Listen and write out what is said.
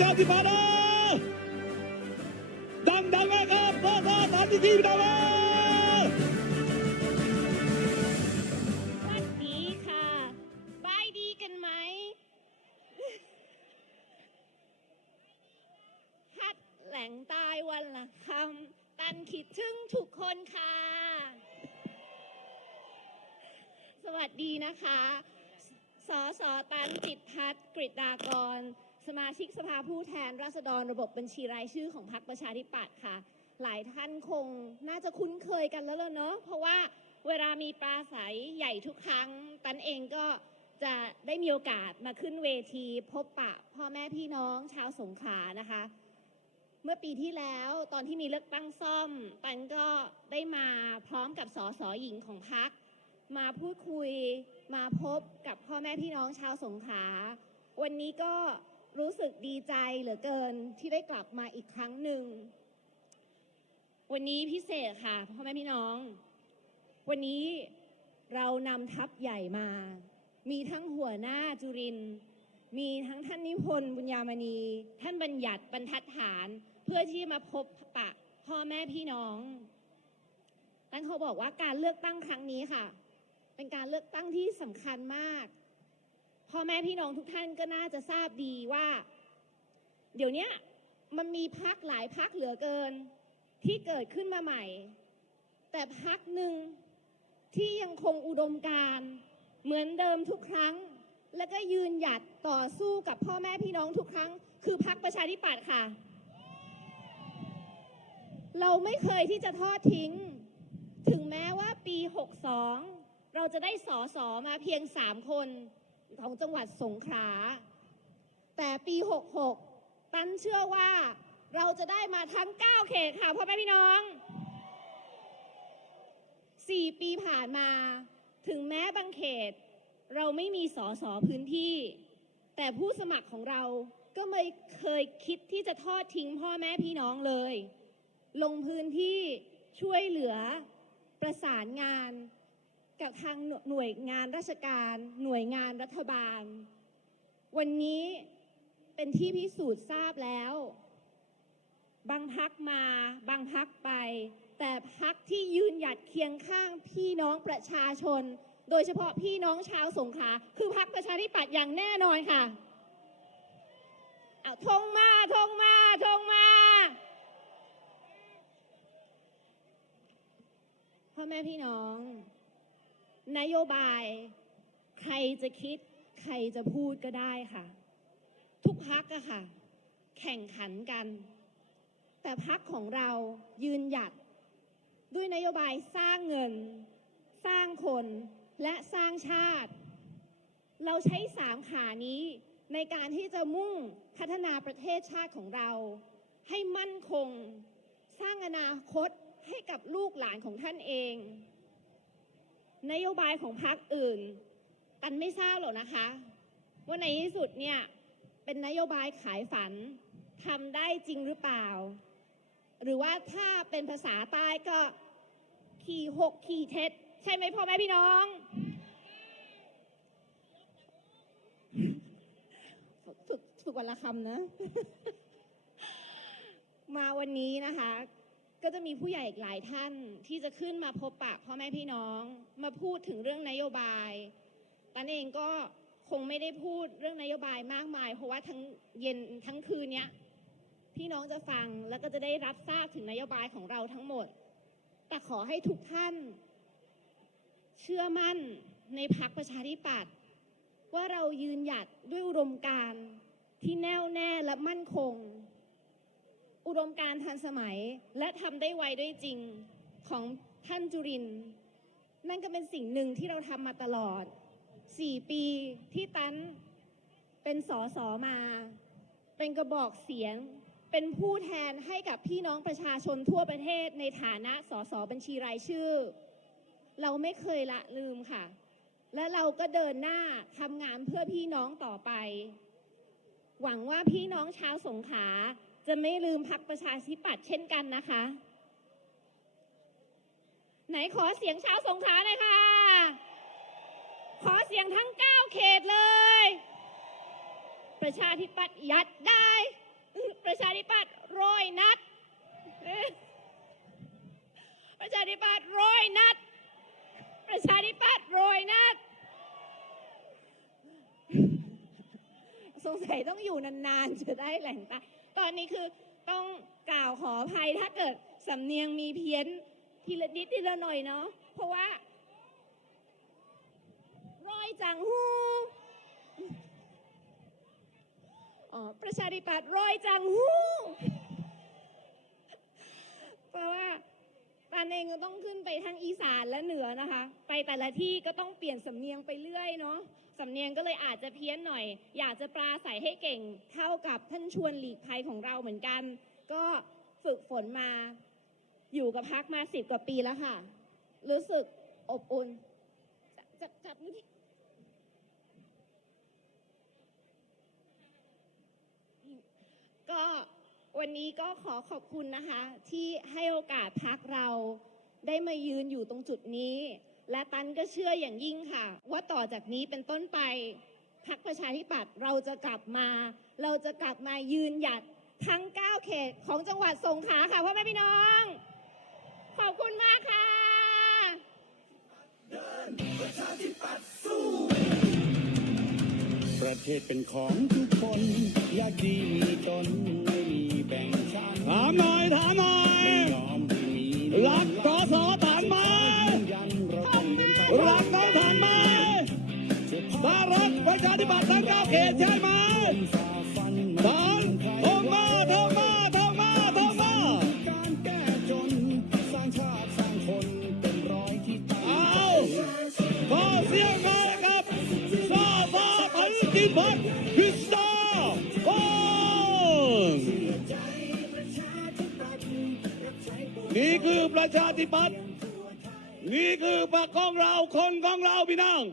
ชาธิปัตย์นะดังดังๆนะครับพ่อพ่อตามที่ทีมเรามาสวัสดีค่ะบายดีกันไหมฮัดแหลงตายวันละคำตันคิดถึงทุกคนค่ะ สวัสดีนะคะ สอสอตันจิตพัฒน์กฤษดากร สมาชิกสภาผู้แทนราษฎรระบบบัญชีรายชื่อของพรรคประชาธิปัตย์ค่ะ หลายท่านคงน่าจะคุ้นเคยกันแล้วล่ะเนอะเพราะว่าเวลามีปราศัยใหญ่ทุกครั้ง ตันเองก็จะได้มีโอกาสมาขึ้นเวทีพบปะพ่อแม่พี่น้องชาวสงขลานะคะ เมื่อปีที่แล้วตอนที่มีเลือกตั้งซ่อม ตันก็ได้มาพร้อมกับสสหญิงของพรรคมาพูดคุยมาพบกับพ่อแม่พี่น้องชาวสงขลาวันนี้ก็ รู้สึกดีใจเหลือเกินที่ได้กลับมาอีกครั้งหนึ่ง วันนี้พิเศษค่ะพ่อแม่พี่น้อง วันนี้เรานำทัพใหญ่มา มีทั้งหัวหน้าจุริน มีทั้งท่านนิพนธ์บุญญามณี ท่านบัญญัติบรรทัดฐานเพื่อที่มาพบปะพ่อแม่พี่น้องนั่นเขาบอกว่าการเลือกตั้งครั้งนี้ค่ะ เป็นการเลือกตั้งที่สำคัญมาก พ่อแม่พี่น้องทุกท่านก็น่าจะทราบดีว่า เดี๋ยวนี้มันมีพักหลายพักเหลือเกิน ที่เกิดขึ้นมาใหม่ แต่พักหนึ่งที่ยังคงอุดมการเหมือนเดิมทุกครั้ง แล้วก็ยืนหยัดต่อสู้กับพ่อแม่พี่น้องทุกครั้ง คือพักประชาธิปัตย์ค่ะ เราไม่เคยที่จะทอดทิ้ง ถึงแม้ว่าปี 62 เราจะได้สอสอมาเพียง 3 คน ของจังหวัดสงขลา แต่ปี 66 ตันเชื่อว่าเราจะได้มาทั้ง 9 เขตค่ะพ่อแม่พี่น้อง 4 ปีผ่านมาถึงแม้บางเขต เราไม่มีสอสอพื้นที่ แต่ผู้สมัครของเราก็ไม่เคยคิดที่จะทอดทิ้งพ่อแม่พี่น้องเลย ลงพื้นที่ช่วยเหลือประสานงาน กับทางหน่วยงานราชการ หน่วยงานรัฐบาล วันนี้เป็นที่พิสูจน์ทราบแล้ว บางพักมา บางพักไป แต่พักที่ยืนหยัดเคียงข้างพี่น้องประชาชน โดยเฉพาะพี่น้องชาวสงขลาคือพักประชาธิปัตย์อย่างแน่นอนค่ะเอาธงมาธงมาธงมาพ่อแม่พี่น้อง นโยบาย ใครจะคิด ใครจะพูดก็ได้ค่ะ ทุกพักอะค่ะ แข่งขันกัน แต่พักของเรายืนหยัด ด้วยนโยบายสร้างเงิน สร้างคนและสร้างชาติ เราใช้สามขานี้ในการที่จะมุ่งพัฒนาประเทศชาติของเรา ให้มั่นคง สร้างอนาคตให้กับลูกหลานของท่านเอง นโยบายของพรรคอื่น กันไม่ทราบหรอกนะคะ ว่าในที่สุดเนี่ยเป็นนโยบายขายฝันทำได้จริงหรือเปล่า หรือว่าถ้าเป็นภาษาใต้ก็ขี่หกขี่เท็จ ใช่ไหมพ่อแม่พี่น้อง ฝึกฝึกวันละคำนะ มาวันนี้นะคะ ก็จะมีผู้ใหญ่อีกหลายท่านที่จะขึ้นมาพบปะพ่อแม่พี่น้อง มาพูดถึงเรื่องนโยบายตันเองก็คงไม่ได้พูดเรื่องนโยบายมากมาย เพราะว่าทั้งเย็นทั้งคืนเนี้ยพี่น้องจะฟังแล้วก็จะได้รับทราบถึงนโยบายของเราทั้งหมด แต่ขอให้ทุกท่าน เชื่อมั่นในพักประชาธิปัตย์ว่าเรายืนหยัดด้วยอุดมการณ์ที่แน่วแน่และมั่นคง อุดมการทันสมัยและทำได้ไวด้วยจริงของท่านจุรินนั่นก็เป็นสิ่งหนึ่งที่เราทำมาตลอด 4 ปีที่ตันเป็นสอสอมา เป็นกระบอกเสียง เป็นผู้แทนให้กับพี่น้องประชาชนทั่วประเทศในฐานะสอสอบัญชีรายชื่อ เราไม่เคยละลืมค่ะ และเราก็เดินหน้าทำงานเพื่อพี่น้องต่อไป หวังว่าพี่น้องชาวสงขลา จะไม่ลืมพักประชาธิปัตย์เช่นกันนะคะ ไหนขอเสียงชาวสงขลาหน่อยค่ะ ขอเสียงทั้ง9เขตเลย ประชาธิปัตย์ยัดได้ ประชาธิปัตย์ร้อยนัด ประชาธิปัตย์ร้อยนัด ประชาธิปัตย์ร้อยนัดสงสัยต้องอยู่นานๆจะได้แหล่งตา ตอนนี้คือต้องกล่าวขออภัยถ้าเกิดสำเนียงมีเพี้ยนทีละนิดทีละหน่อยเนาะเพราะว่า รอยจังฮูอ๋อประชาธิปัตย์รอยจังฮูเพราะว่า และเหนือนะคะ ไปแต่ละที่ก็ต้องเปลี่ยนสำเนียงไปเรื่อยเนาะสำเนียงก็เลยอาจจะเพี้ยนหน่อย อยากจะปราศัยให้เก่งเท่ากับท่านชวนหลีกภัยของเราเหมือนกัน ก็ฝึกฝนมา อยู่กับพักมาสิบกว่าปีแล้วค่ะ รู้สึกอบอุ่นจับจับมือที่ก็วันนี้ก็ขอขอบคุณนะคะ ที่ให้โอกาสพักเรา ได้มายืนอยู่ตรงจุดนี้ และตันก็เชื่ออย่างยิ่งค่ะ ว่าต่อจากนี้เป็นต้นไปพักประชาธิปัตย์เราจะกลับมา เราจะกลับมายืนหยัดทั้ง 9 เขตของจังหวัดสงขลาค่ะพ่อแม่พี่น้อง ขอบคุณมากค่ะประเทศเป็นของทุกคนอยากดี เก้าเขตใช่ไหมฝ่าฟันฐานโทงมาโทงมาโทงมาโทงมาการแก้จนสร้างชาติสร้างคนเป็นร้อยที่ตาเอายขอเสียงหน่อยครับซาซาตันจิตพัฒน์พิสตาโอ้นี่คือประชาธิปัตย์นี่คือพรรคของเราคนของเราพี่น้อง